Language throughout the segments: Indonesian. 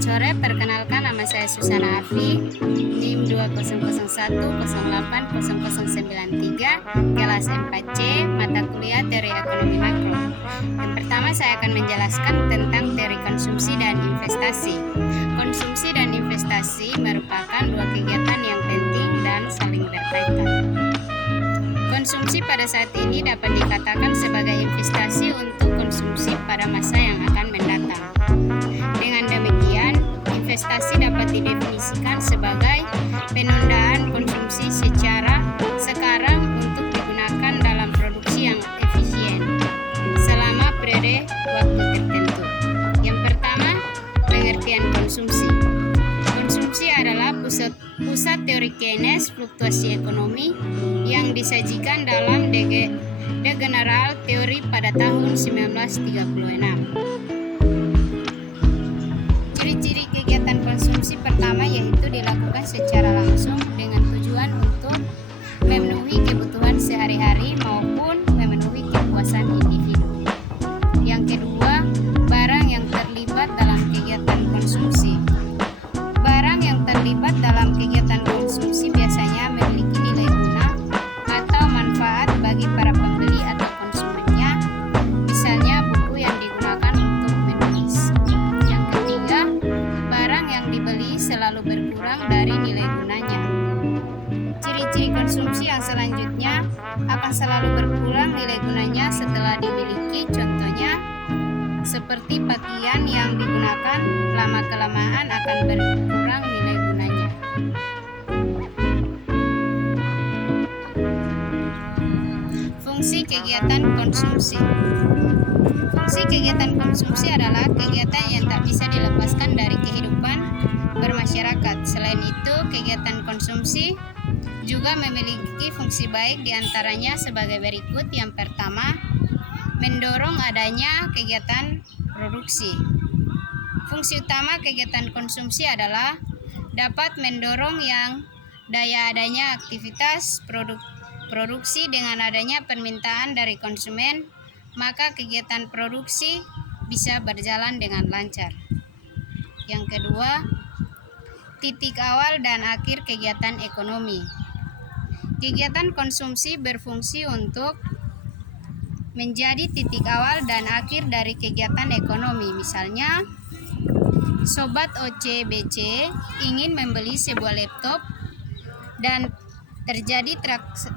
Selamat sore, perkenalkan nama saya Susana Afi, NIM 2001080093, kelas 4C, mata kuliah Teori Ekonomi Makro. Yang pertama saya akan menjelaskan tentang teori konsumsi dan investasi. Konsumsi dan investasi merupakan dua kegiatan yang penting dan saling berkaitan. Konsumsi pada saat ini dapat dikatakan sebagai investasi untuk konsumsi pada masa yang akan mendatang. Dengan demikian, investasi dapat didefinisikan sebagai penundaan konsumsi secara sekarang untuk digunakan dalam produksi yang efisien selama periode waktu tertentu. Yang pertama, pengertian konsumsi. Konsumsi adalah pusat teori Keynes fluktuasi ekonomi yang disajikan dalam De General Theory pada tahun 1936. Ciri-ciri kegiatan konsumsi pertama yaitu dilakukan secara langsung dengan tujuan untuk memenuhi kebutuhan sehari-hari maupun memenuhi kepuasan individu. Yang kedua, barang yang terlibat dalam kegiatan konsumsi. Barang yang terlibat dalam kegiatan konsumsi biasanya memiliki nilai guna atau manfaat bagi para pembeli atau konsumennya, misalnya buku yang digunakan untuk menulis. Yang ketiga, barang yang dibeli selalu berkurang dari nilai gunanya. Ciri-ciri konsumsi yang selanjutnya akan selalu berkurang nilai gunanya setelah dimiliki, contohnya seperti pakaian yang digunakan lama-kelamaan akan berkurang nilai gunanya. Fungsi kegiatan konsumsi. Fungsi kegiatan konsumsi adalah kegiatan yang tak bisa dilepaskan dari kehidupan bermasyarakat. Selain itu, kegiatan konsumsi juga memiliki fungsi baik diantaranya sebagai berikut. Yang pertama, mendorong adanya kegiatan produksi. Fungsi utama kegiatan konsumsi adalah dapat mendorong yang daya adanya aktivitas produksi. Dengan adanya permintaan dari konsumen, maka kegiatan produksi bisa berjalan dengan lancar. Yang kedua, titik awal dan akhir kegiatan ekonomi. Kegiatan konsumsi berfungsi untuk menjadi titik awal dan akhir dari kegiatan ekonomi. Misalnya, Sobat OCBC ingin membeli sebuah laptop dan terjadi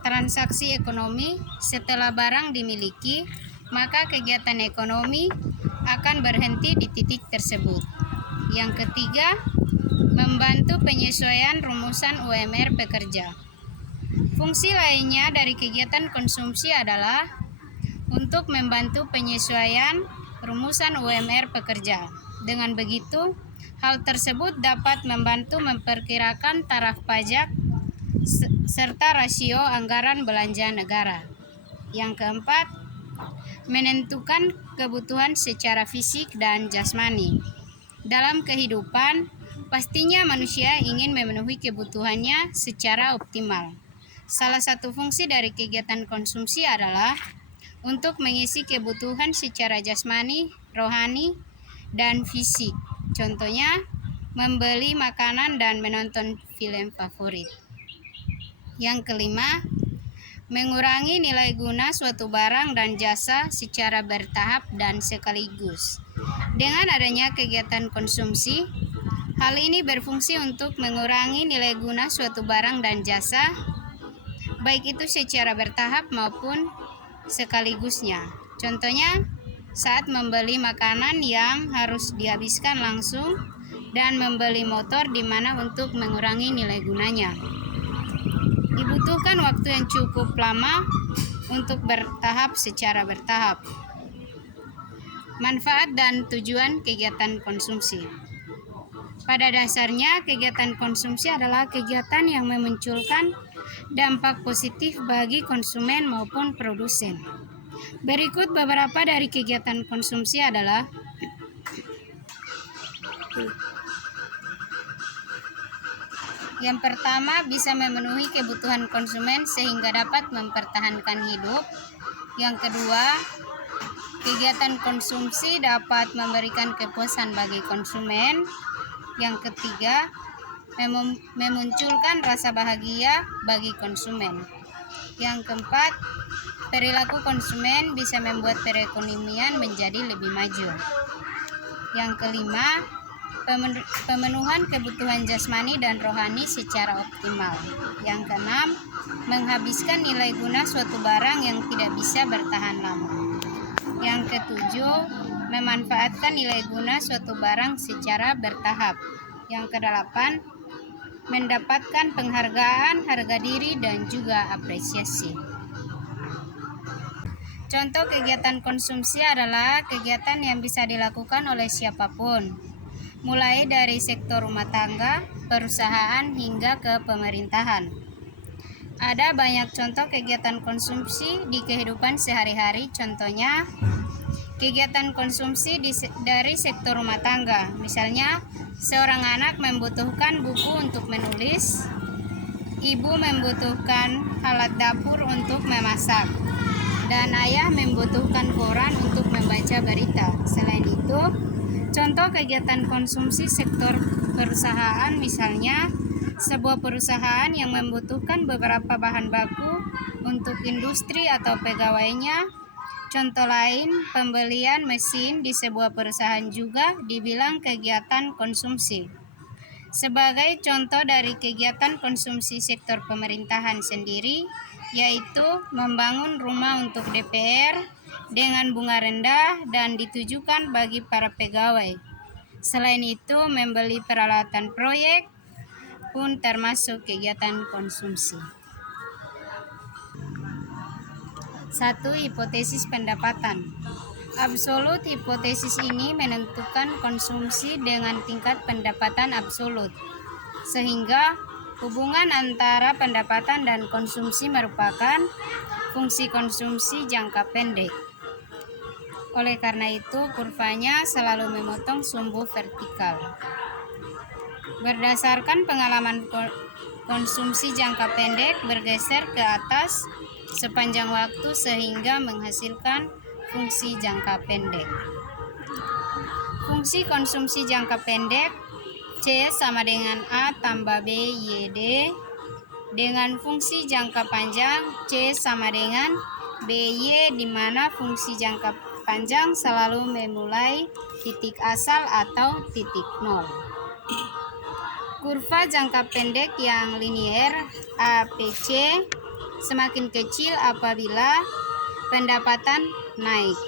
transaksi ekonomi setelah barang dimiliki, maka kegiatan ekonomi akan berhenti di titik tersebut. Yang ketiga, membantu penyesuaian rumusan UMR pekerja. Fungsi lainnya dari kegiatan konsumsi adalah untuk membantu penyesuaian rumusan UMR pekerja. Dengan begitu, hal tersebut dapat membantu memperkirakan taraf pajak serta rasio anggaran belanja negara. Yang keempat, menentukan kebutuhan secara fisik dan jasmani. Dalam kehidupan, pastinya manusia ingin memenuhi kebutuhannya secara optimal. Salah satu fungsi dari kegiatan konsumsi adalah untuk mengisi kebutuhan secara jasmani, rohani, dan fisik. Contohnya, membeli makanan dan menonton film favorit. Yang kelima, mengurangi nilai guna suatu barang dan jasa secara bertahap dan sekaligus. Dengan adanya kegiatan konsumsi, hal ini berfungsi untuk mengurangi nilai guna suatu barang dan jasa, baik itu secara bertahap maupun sekaligusnya. Contohnya, saat membeli makanan yang harus dihabiskan langsung dan membeli motor di mana untuk mengurangi nilai gunanya dibutuhkan waktu yang cukup lama untuk bertahap secara bertahap. Manfaat dan tujuan kegiatan konsumsi. Pada dasarnya, kegiatan konsumsi adalah kegiatan yang memunculkan dampak positif bagi konsumen maupun produsen. Berikut beberapa dari kegiatan konsumsi adalah yang pertama, bisa memenuhi kebutuhan konsumen sehingga dapat mempertahankan hidup. Yang kedua, kegiatan konsumsi dapat memberikan kepuasan bagi konsumen. Yang ketiga, memunculkan rasa bahagia bagi konsumen. Yang keempat, perilaku konsumen bisa membuat perekonomian menjadi lebih maju. Yang kelima, pemenuhan kebutuhan jasmani dan rohani secara optimal. Yang keenam, menghabiskan nilai guna suatu barang yang tidak bisa bertahan lama. Yang ketujuh, memanfaatkan nilai guna suatu barang secara bertahap. Yang kedelapan, mendapatkan penghargaan, harga diri, dan juga apresiasi. Contoh kegiatan konsumsi adalah kegiatan yang bisa dilakukan oleh siapapun, mulai dari sektor rumah tangga, perusahaan, hingga ke pemerintahan. Ada banyak contoh kegiatan konsumsi di kehidupan sehari-hari, contohnya kegiatan konsumsi dari sektor rumah tangga. Misalnya, seorang anak membutuhkan buku untuk menulis, ibu membutuhkan alat dapur untuk memasak, dan ayah membutuhkan koran untuk membaca berita. Selain itu, contoh kegiatan konsumsi sektor perusahaan, misalnya sebuah perusahaan yang membutuhkan beberapa bahan baku untuk industri atau pegawainya. Contoh lain, pembelian mesin di sebuah perusahaan juga dibilang kegiatan konsumsi. Sebagai contoh dari kegiatan konsumsi sektor pemerintahan sendiri, yaitu membangun rumah untuk DPR dengan bunga rendah dan ditujukan bagi para pegawai. Selain itu, membeli peralatan proyek pun termasuk kegiatan konsumsi. 1. Hipotesis pendapatan. Absolut. Hipotesis ini menentukan konsumsi dengan tingkat pendapatan absolut, sehingga hubungan antara pendapatan dan konsumsi merupakan fungsi konsumsi jangka pendek. Oleh karena itu, kurvanya selalu memotong sumbu vertikal. Berdasarkan pengalaman konsumsi jangka pendek bergeser ke atas sepanjang waktu sehingga menghasilkan fungsi jangka pendek. Fungsi konsumsi jangka pendek C sama dengan A tambah B YD, dengan fungsi jangka panjang C sama dengan BY, di mana fungsi jangka panjang selalu memulai titik asal atau titik nol. Kurva jangka pendek yang linier APC semakin kecil apabila pendapatan naik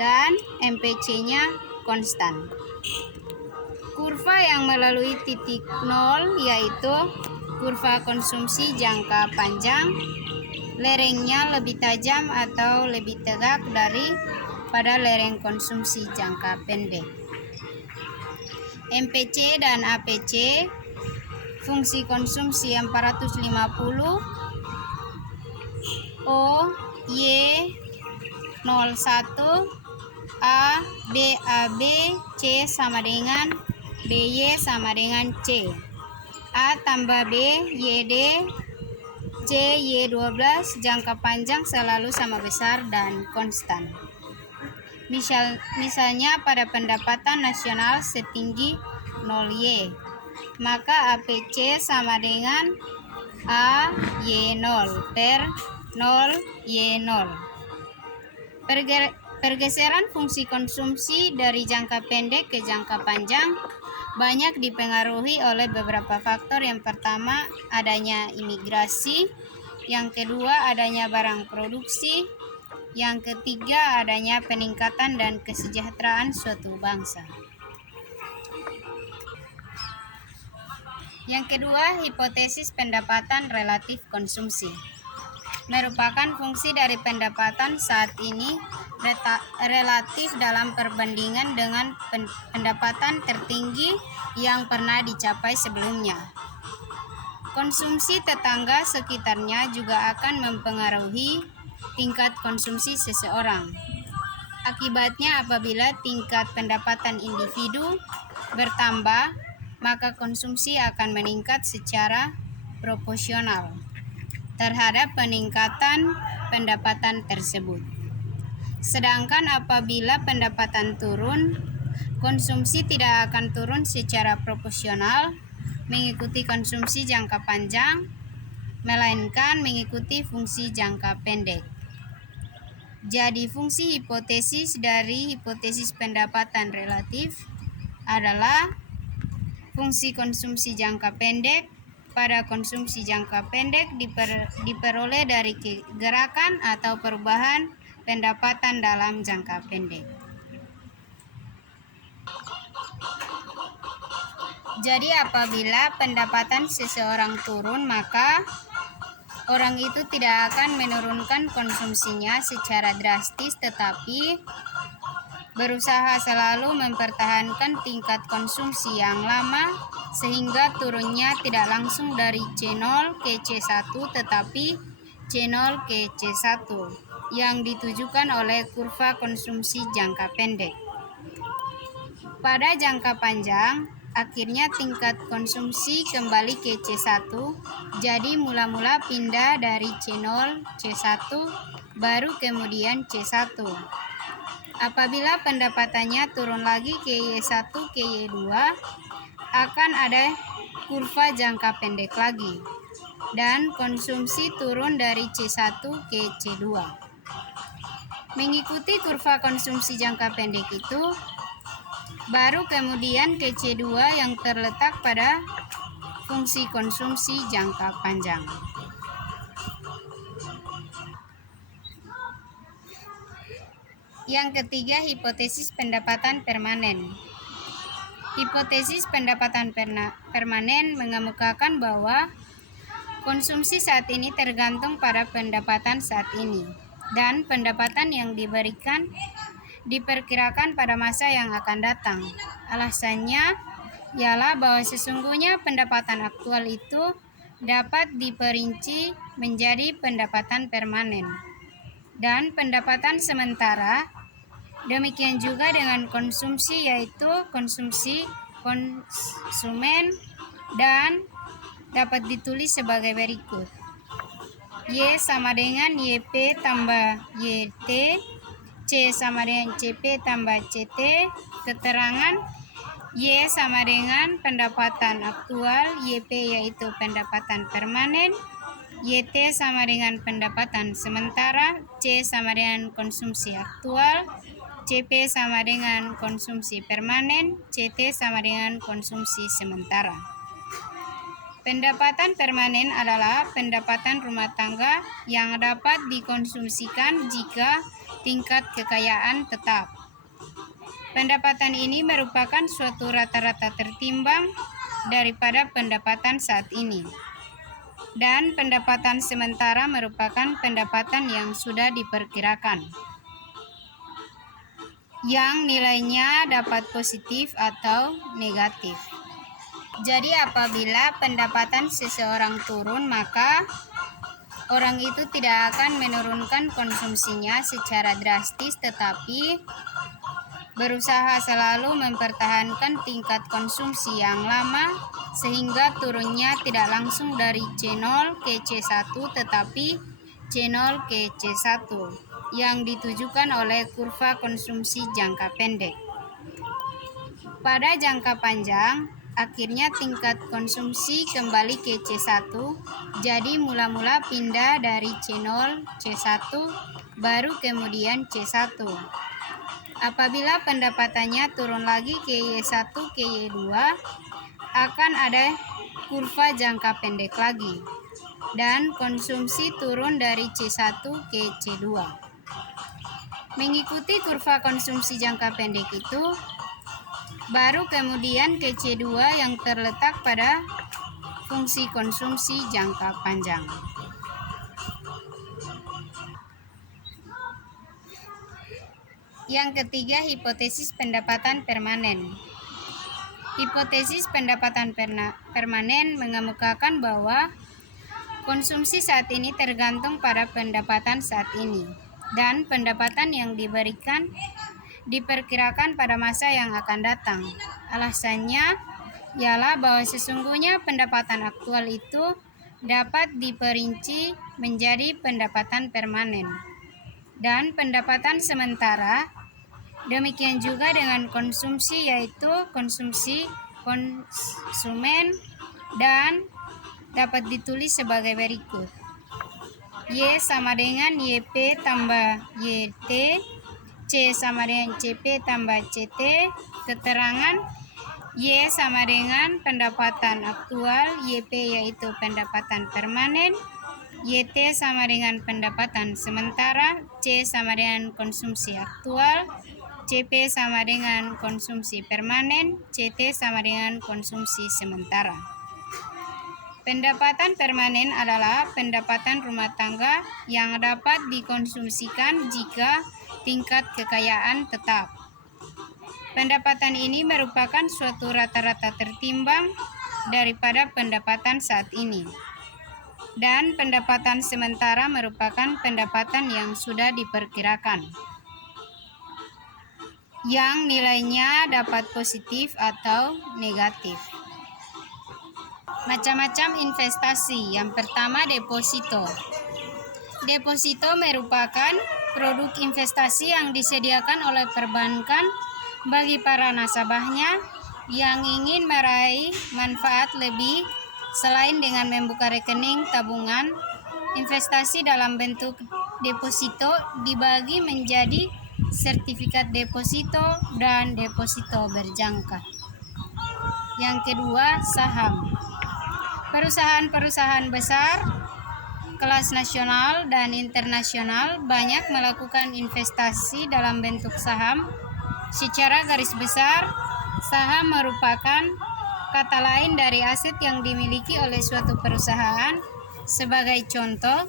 dan MPC-nya konstan. Kurva yang melalui titik nol yaitu kurva konsumsi jangka panjang, lerengnya lebih tajam atau lebih tegak daripada lereng konsumsi jangka pendek. MPC dan APC, fungsi konsumsi 450, O, Y, 01, A, DAB, C sama dengan BY sama dengan C. A tambah B, YD, C, Y12, jangka panjang selalu sama besar dan konstan. Misalnya pada pendapatan nasional setinggi 0Y, maka APC sama dengan AY0 per 0Y0. Pergeseran fungsi konsumsi dari jangka pendek ke jangka panjang banyak dipengaruhi oleh beberapa faktor. Yang pertama, adanya imigrasi. Yang kedua, adanya barang produksi. Yang ketiga, adanya peningkatan dan kesejahteraan suatu bangsa. Yang kedua, hipotesis pendapatan relatif konsumsi merupakan fungsi dari pendapatan saat ini relatif dalam perbandingan dengan pendapatan tertinggi yang pernah dicapai sebelumnya. Konsumsi tetangga sekitarnya juga akan mempengaruhi tingkat konsumsi seseorang. Akibatnya, apabila tingkat pendapatan individu bertambah, maka konsumsi akan meningkat secara proporsional terhadap peningkatan pendapatan tersebut. Sedangkan apabila pendapatan turun, Konsumsi tidak akan turun secara proporsional mengikuti konsumsi jangka panjang, melainkan mengikuti fungsi jangka pendek. Jadi fungsi hipotesis dari hipotesis pendapatan relatif adalah fungsi konsumsi jangka pendek pada konsumsi jangka pendek diperoleh dari gerakan atau perubahan pendapatan dalam jangka pendek. Jadi apabila pendapatan seseorang turun, maka orang itu tidak akan menurunkan konsumsinya secara drastis, tetapi berusaha selalu mempertahankan tingkat konsumsi yang lama sehingga turunnya tidak langsung dari C0 ke C1 tetapi C0 ke C1 yang ditujukan oleh kurva konsumsi jangka pendek. Pada jangka panjang, akhirnya tingkat konsumsi kembali ke C1, jadi mula-mula pindah dari C0 C1 baru kemudian C1. Apabila pendapatannya turun lagi ke Y1 ke Y2, akan ada kurva jangka pendek lagi, dan konsumsi turun dari C1 ke C2. Mengikuti kurva konsumsi jangka pendek itu, baru kemudian ke C2 yang terletak pada fungsi konsumsi jangka panjang. Yang ketiga, hipotesis pendapatan permanen. Hipotesis pendapatan permanen mengemukakan bahwa konsumsi saat ini tergantung pada pendapatan saat ini, dan pendapatan yang diberikan diperkirakan pada masa yang akan datang. Alasannya ialah bahwa sesungguhnya pendapatan aktual itu dapat diperinci menjadi pendapatan permanen dan pendapatan sementara. Demikian juga dengan konsumsi, yaitu konsumsi konsumen, dan dapat ditulis sebagai berikut. Y sama dengan YP tambah YT, C sama dengan CP tambah CT. Keterangan Y sama dengan pendapatan aktual, YP yaitu pendapatan permanen, YT sama dengan pendapatan sementara, C sama dengan konsumsi aktual, CP sama dengan konsumsi permanen, CT sama dengan konsumsi sementara. Pendapatan permanen adalah pendapatan rumah tangga yang dapat dikonsumsikan jika tingkat kekayaan tetap. Pendapatan ini merupakan suatu rata-rata tertimbang daripada pendapatan saat ini. Dan pendapatan sementara merupakan pendapatan yang sudah diperkirakan, yang nilainya dapat positif atau negatif. Jadi apabila pendapatan seseorang turun, maka orang itu tidak akan menurunkan konsumsinya secara drastis, tetapi berusaha selalu mempertahankan tingkat konsumsi yang lama sehingga turunnya tidak langsung dari C0 ke C1 tetapi C0 ke C1 yang ditujukan oleh kurva konsumsi jangka pendek. Pada jangka panjang, akhirnya tingkat konsumsi kembali ke C1, jadi mula-mula pindah dari C0 C1 baru kemudian C1. Apabila pendapatannya turun lagi ke Y1 ke Y2, akan ada kurva jangka pendek lagi, dan konsumsi turun dari C1 ke C2. Mengikuti kurva konsumsi jangka pendek itu, baru kemudian ke C2 yang terletak pada fungsi konsumsi jangka panjang. Yang ketiga, hipotesis pendapatan permanen. Hipotesis pendapatan permanen mengemukakan bahwa konsumsi saat ini tergantung pada pendapatan saat ini, dan pendapatan yang diberikan diperkirakan pada masa yang akan datang. Alasannya ialah bahwa sesungguhnya pendapatan aktual itu dapat diperinci menjadi pendapatan permanen, dan pendapatan sementara Demikian juga dengan konsumsi, yaitu konsumsi konsumen, dan dapat ditulis sebagai berikut. Y sama dengan YP tambah YT, C sama dengan CP tambah CT. Keterangan Y sama dengan pendapatan aktual, YP yaitu pendapatan permanen, YT sama dengan pendapatan sementara, C sama dengan konsumsi aktual, CP sama dengan konsumsi permanen, CT sama dengan konsumsi sementara. Pendapatan permanen adalah pendapatan rumah tangga yang dapat dikonsumsikan jika tingkat kekayaan tetap. Pendapatan ini merupakan suatu rata-rata tertimbang daripada pendapatan saat ini. Dan pendapatan sementara merupakan pendapatan yang sudah diperkirakan, yang nilainya dapat positif atau negatif. Macam-macam investasi. Yang pertama, deposito. Deposito merupakan produk investasi yang disediakan oleh perbankan bagi para nasabahnya yang ingin meraih manfaat lebih selain dengan membuka rekening tabungan. Investasi dalam bentuk deposito dibagi menjadi sertifikat deposito dan deposito berjangka. Yang kedua, saham. Perusahaan-perusahaan besar kelas nasional dan internasional banyak melakukan investasi dalam bentuk saham. Secara garis besar, saham merupakan kata lain dari aset yang dimiliki oleh suatu perusahaan. Sebagai contoh,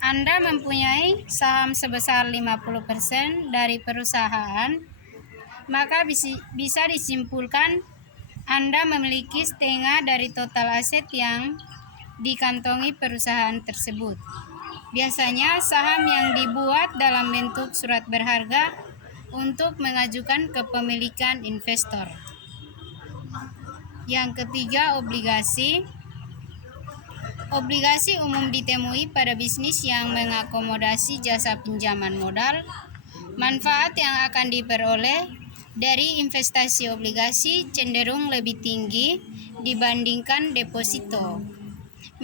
Anda mempunyai saham sebesar 50% dari perusahaan, maka bisa disimpulkan Anda memiliki setengah dari total aset yang dikantongi perusahaan tersebut. Biasanya saham yang dibuat dalam bentuk surat berharga untuk mengajukan kepemilikan investor. Yang ketiga, obligasi. Obligasi umum ditemui pada bisnis yang mengakomodasi jasa pinjaman modal. Manfaat yang akan diperoleh dari investasi obligasi cenderung lebih tinggi dibandingkan deposito.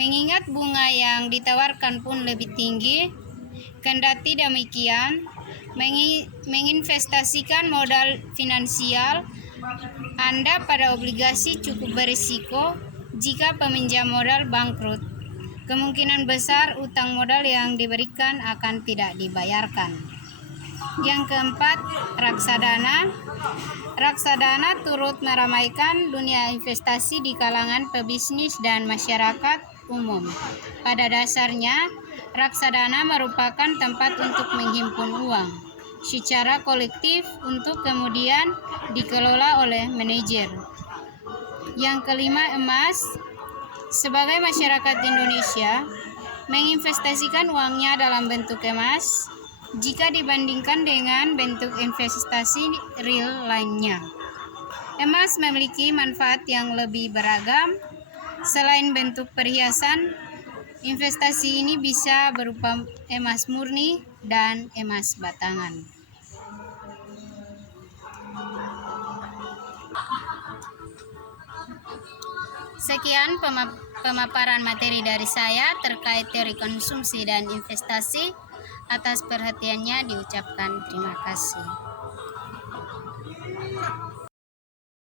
Mengingat bunga yang ditawarkan pun lebih tinggi, kendati demikian, menginvestasikan modal finansial Anda pada obligasi cukup berisiko. Jika peminjam modal bangkrut, kemungkinan besar utang modal yang diberikan akan tidak dibayarkan. Yang keempat, reksadana. Reksadana turut meramaikan dunia investasi di kalangan pebisnis dan masyarakat umum. Pada dasarnya, reksadana merupakan tempat untuk menghimpun uang secara kolektif untuk kemudian dikelola oleh manajer. Yang kelima, emas. Sebagai masyarakat Indonesia, menginvestasikan uangnya dalam bentuk emas jika dibandingkan dengan bentuk investasi real lainnya. Emas memiliki manfaat yang lebih beragam. Selain bentuk perhiasan, investasi ini bisa berupa emas murni dan emas batangan. Sekian pemaparan materi dari saya terkait teori konsumsi dan investasi. Atas perhatiannya diucapkan terima kasih.